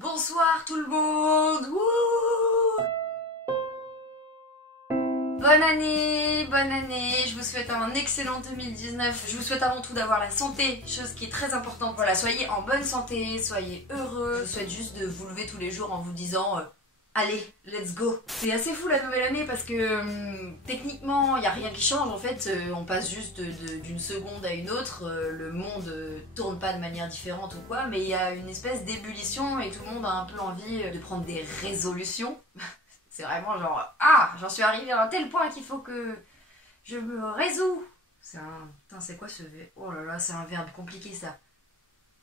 Bonsoir tout le monde. Wouh! Bonne année, je vous souhaite un excellent 2019. Je vous souhaite avant tout d'avoir la santé, chose qui est très importante. Voilà, soyez en bonne santé, soyez heureux. Je vous souhaite juste de vous lever tous les jours en vous disant allez, let's go. C'est assez fou la nouvelle année parce que techniquement il n'y a rien qui change en fait, on passe juste d'une seconde à une autre, le monde tourne pas de manière différente ou quoi, mais il y a une espèce d'ébullition et tout le monde a un peu envie de prendre des résolutions. C'est vraiment genre, ah, j'en suis arrivée à un tel point qu'il faut que je me résous. Putain, c'est quoi ce verbe? Oh là là, c'est un verbe compliqué ça.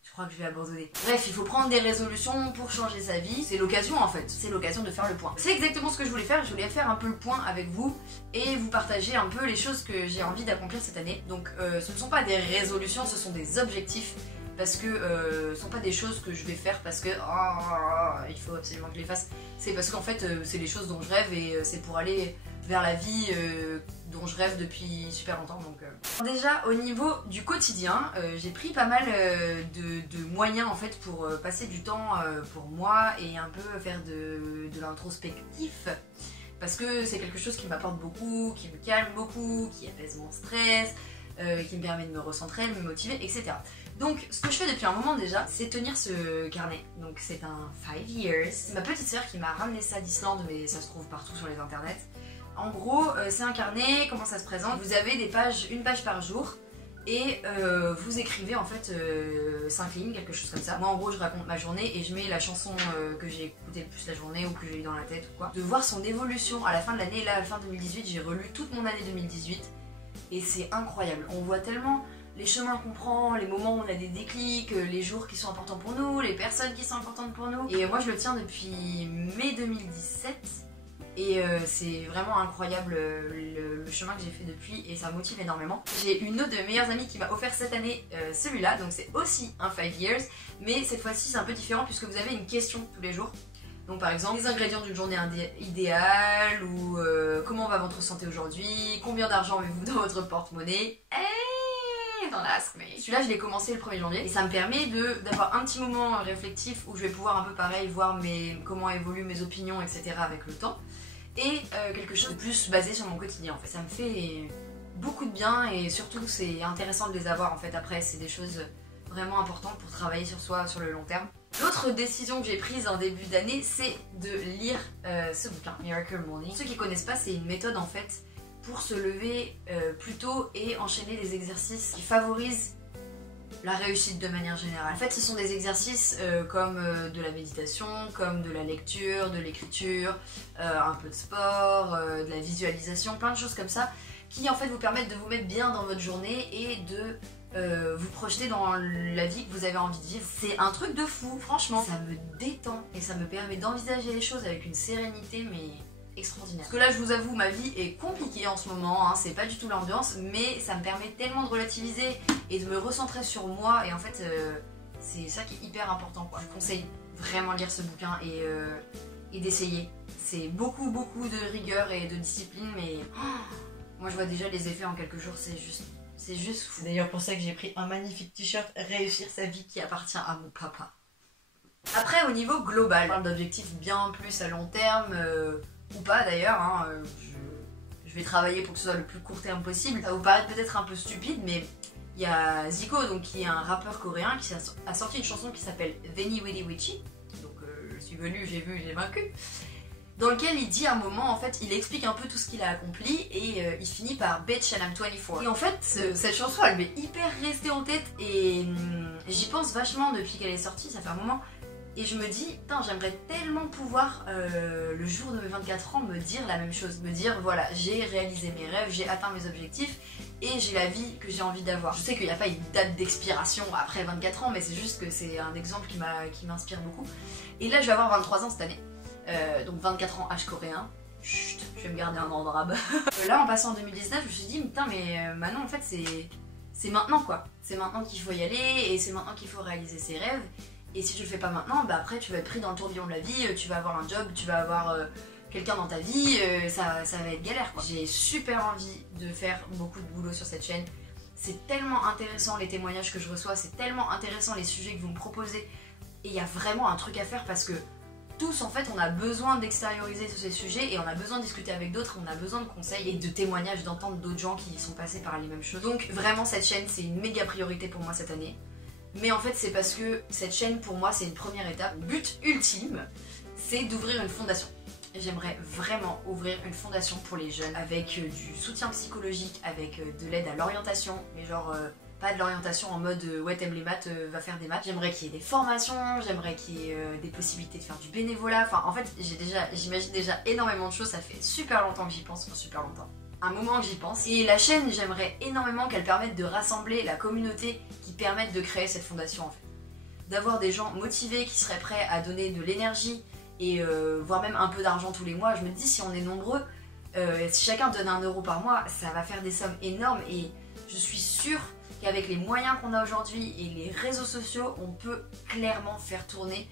Je crois que je vais abandonner. Bref, il faut prendre des résolutions pour changer sa vie. C'est l'occasion en fait, c'est l'occasion de faire le point. C'est exactement ce que je voulais faire, je voulais faire un peu le point avec vous et vous partager un peu les choses que j'ai envie d'accomplir cette année. Donc ce ne sont pas des résolutions, ce sont des objectifs. Parce que ce ne sont pas des choses que je vais faire parce que il faut absolument que je les fasse. C'est parce qu'en fait c'est les choses dont je rêve et c'est pour aller vers la vie dont je rêve depuis super longtemps. Donc, Déjà au niveau du quotidien, j'ai pris pas mal de moyens en fait pour passer du temps pour moi et un peu faire de l'introspectif. Parce que c'est quelque chose qui m'apporte beaucoup, qui me calme beaucoup, qui apaise mon stress, qui me permet de me recentrer, de me motiver, etc. Donc ce que je fais depuis un moment déjà, c'est tenir ce carnet. Donc c'est un 5 years. C'est ma petite sœur qui m'a ramené ça d'Islande, mais ça se trouve partout sur les internets. En gros, c'est un carnet, comment ça se présente? Vous avez des pages, une page par jour, et vous écrivez en fait 5 lignes, quelque chose comme ça. Moi en gros je raconte ma journée et je mets la chanson que j'ai écoutée le plus la journée ou que j'ai eu dans la tête ou quoi. De voir son évolution à la fin de l'année, là à la fin 2018, j'ai relu toute mon année 2018 et c'est incroyable. On voit tellement les chemins qu'on prend, les moments où on a des déclics, les jours qui sont importants pour nous, les personnes qui sont importantes pour nous. Et moi je le tiens depuis mai 2017 et c'est vraiment incroyable le chemin que j'ai fait depuis et ça me motive énormément. J'ai une autre de mes meilleures amies qui m'a offert cette année celui-là, donc c'est aussi un 5 years, mais cette fois-ci c'est un peu différent puisque vous avez une question tous les jours. Donc par exemple, les ingrédients d'une journée idéale ou comment va votre santé aujourd'hui, combien d'argent avez-vous dans votre porte-monnaie. Dans l'Ask Me. Celui-là je l'ai commencé le 1er janvier et ça me permet d'avoir un petit moment réflectif où je vais pouvoir un peu pareil voir comment évoluent mes opinions, etc. avec le temps et quelque chose de plus basé sur mon quotidien en fait. Ça me fait beaucoup de bien et surtout c'est intéressant de les avoir en fait après, c'est des choses vraiment importantes pour travailler sur soi sur le long terme. L'autre décision que j'ai prise en début d'année c'est de lire ce bouquin, Miracle Morning. Ceux qui connaissent pas, c'est une méthode en fait pour se lever plus tôt et enchaîner des exercices qui favorisent la réussite de manière générale. En fait, ce sont des exercices comme de la méditation, comme de la lecture, de l'écriture, un peu de sport, de la visualisation, plein de choses comme ça qui en fait vous permettent de vous mettre bien dans votre journée et de vous projeter dans la vie que vous avez envie de vivre. C'est un truc de fou, franchement. Ça me détend et ça me permet d'envisager les choses avec une sérénité mais extraordinaire. Parce que là je vous avoue ma vie est compliquée en ce moment, hein, c'est pas du tout l'ambiance, mais ça me permet tellement de relativiser et de me recentrer sur moi et en fait c'est ça qui est hyper important quoi. Je vous conseille vraiment de lire ce bouquin et d'essayer. C'est beaucoup de rigueur et de discipline mais moi je vois déjà les effets en quelques jours, c'est juste fou. D'ailleurs pour ça que j'ai pris un magnifique t-shirt Réussir sa vie qui appartient à mon papa. Après au niveau global, je parle d'objectifs bien plus à long terme ou pas d'ailleurs, hein, je vais travailler pour que ce soit le plus court terme possible. Ça va vous paraître peut-être un peu stupide, mais il y a Zico, donc, qui est un rappeur coréen, qui a sorti une chanson qui s'appelle Veni Vidi Vici, donc je suis venue, j'ai vu, j'ai vaincu, dans lequel il dit à un moment, en fait, il explique un peu tout ce qu'il a accompli et il finit par Bitch and I'm 24. Et en fait, cette chanson, elle m'est hyper restée en tête et j'y pense vachement depuis qu'elle est sortie, ça fait un moment. Et je me dis, putain, j'aimerais tellement pouvoir, le jour de mes 24 ans, me dire la même chose. Me dire, voilà, j'ai réalisé mes rêves, j'ai atteint mes objectifs et j'ai la vie que j'ai envie d'avoir. Je sais qu'il n'y a pas une date d'expiration après 24 ans, mais c'est juste que c'est un exemple qui m'inspire beaucoup. Et là, je vais avoir 23 ans cette année. Donc 24 ans âge coréen. Chut, je vais me garder un an de rab. Là, en passant en 2019, je me suis dit, putain, mais Manon, en fait, c'est maintenant quoi. C'est maintenant qu'il faut y aller et c'est maintenant qu'il faut réaliser ses rêves. Et si tu le fais pas maintenant, bah après tu vas être pris dans le tourbillon de la vie, tu vas avoir un job, tu vas avoir quelqu'un dans ta vie, ça va être galère quoi. J'ai super envie de faire beaucoup de boulot sur cette chaîne. C'est tellement intéressant les témoignages que je reçois, c'est tellement intéressant les sujets que vous me proposez. Et il y a vraiment un truc à faire parce que tous en fait on a besoin d'extérioriser tous ces sujets et on a besoin de discuter avec d'autres, on a besoin de conseils et de témoignages, d'entendre d'autres gens qui sont passés par les mêmes choses. Donc vraiment cette chaîne c'est une méga priorité pour moi cette année. Mais en fait c'est parce que cette chaîne pour moi c'est une première étape. Le but ultime c'est d'ouvrir une fondation. J'aimerais vraiment ouvrir une fondation pour les jeunes avec du soutien psychologique, avec de l'aide à l'orientation, mais genre pas de l'orientation en mode ouais t'aimes les maths, va faire des maths. J'aimerais qu'il y ait des formations, j'aimerais qu'il y ait des possibilités de faire du bénévolat. Enfin en fait j'imagine déjà énormément de choses, ça fait super longtemps que j'y pense, enfin super longtemps. Un moment que j'y pense. Et la chaîne, j'aimerais énormément qu'elle permette de rassembler la communauté qui permette de créer cette fondation en fait. D'avoir des gens motivés qui seraient prêts à donner de l'énergie et voire même un peu d'argent tous les mois. Je me dis si on est nombreux, si chacun donne 1 euro par mois, ça va faire des sommes énormes et je suis sûre qu'avec les moyens qu'on a aujourd'hui et les réseaux sociaux, on peut clairement faire tourner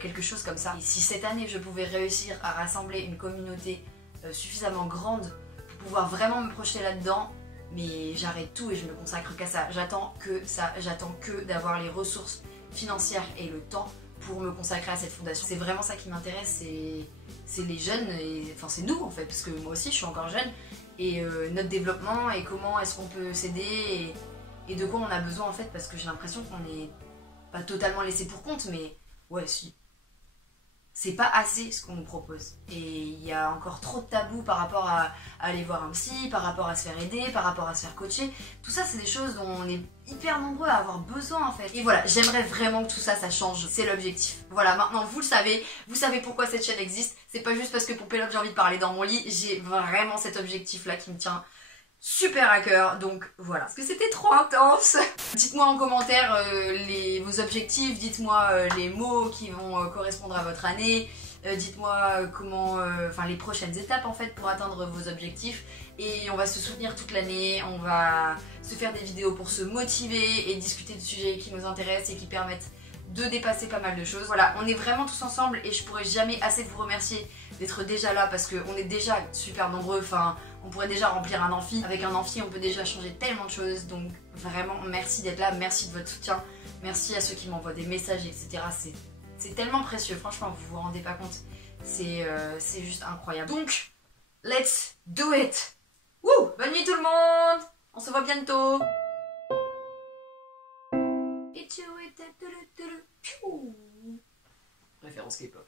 quelque chose comme ça. Et si cette année je pouvais réussir à rassembler une communauté suffisamment grande pour pouvoir vraiment me projeter là-dedans, mais j'arrête tout et je me consacre qu'à ça. J'attends que d'avoir les ressources financières et le temps pour me consacrer à cette fondation. C'est vraiment ça qui m'intéresse, c'est les jeunes, et, enfin c'est nous en fait, parce que moi aussi je suis encore jeune, et notre développement et comment est-ce qu'on peut s'aider et de quoi on a besoin en fait, parce que j'ai l'impression qu'on n'est pas totalement laissé pour compte, mais ouais si. C'est pas assez ce qu'on nous propose. Et il y a encore trop de tabous par rapport à aller voir un psy, par rapport à se faire aider, par rapport à se faire coacher. Tout ça, c'est des choses dont on est hyper nombreux à avoir besoin en fait. Et voilà, j'aimerais vraiment que tout ça, ça change. C'est l'objectif. Voilà, maintenant vous le savez. Vous savez pourquoi cette chaîne existe. C'est pas juste parce que pour Pélope j'ai envie de parler dans mon lit. J'ai vraiment cet objectif là qui me tient super à cœur, donc voilà. Parce que c'était trop intense. Dites-moi en commentaire vos objectifs, dites-moi les mots qui vont correspondre à votre année, dites-moi comment, enfin les prochaines étapes en fait pour atteindre vos objectifs. Et on va se soutenir toute l'année, on va se faire des vidéos pour se motiver et discuter de sujets qui nous intéressent et qui permettent de dépasser pas mal de choses. Voilà, on est vraiment tous ensemble et je pourrais jamais assez vous remercier d'être déjà là parce qu'on est déjà super nombreux, enfin on pourrait déjà remplir un amphi. Avec un amphi on peut déjà changer tellement de choses, donc vraiment merci d'être là, merci de votre soutien, merci à ceux qui m'envoient des messages etc. C'est tellement précieux, franchement vous vous rendez pas compte, c'est juste incroyable. Donc, let's do it. Wouh, bonne nuit tout le monde, on se voit bientôt. Référence K-pop.